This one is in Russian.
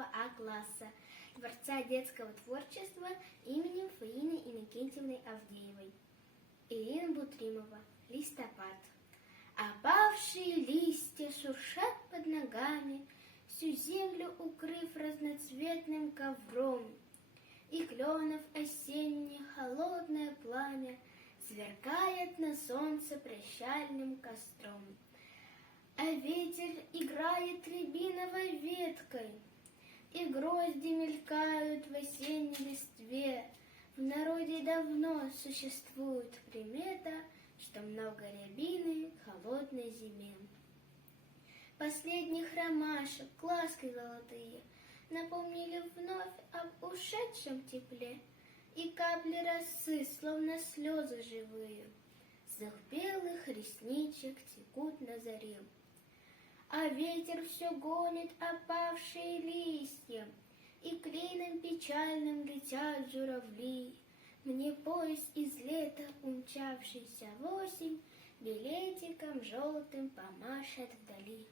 первого А-класса Дворца детского творчества именем Фаины Иннокентьевны Авдеевой. Ирина Бутримова. Листопад. Опавшие листья шуршат под ногами, всю землю укрыв разноцветным ковром, и кленов осеннее холодное пламя сверкает на солнце прощальным костром. А ветер играет рябиновой веткой, и грозди мелькают в осенней листве. В народе давно существует примета, что много рябины к холодной зиме. Последних ромашек, глазки золотые, напомнили вновь об ушедшем тепле, и капли росы, словно слезы живые, с их белых ресничек текут на заре. А ветер все гонит опавшие листья, и клином печальным летят журавли. Мне поезд из лета, умчавшийся в осень, билетиком желтым помашет вдали.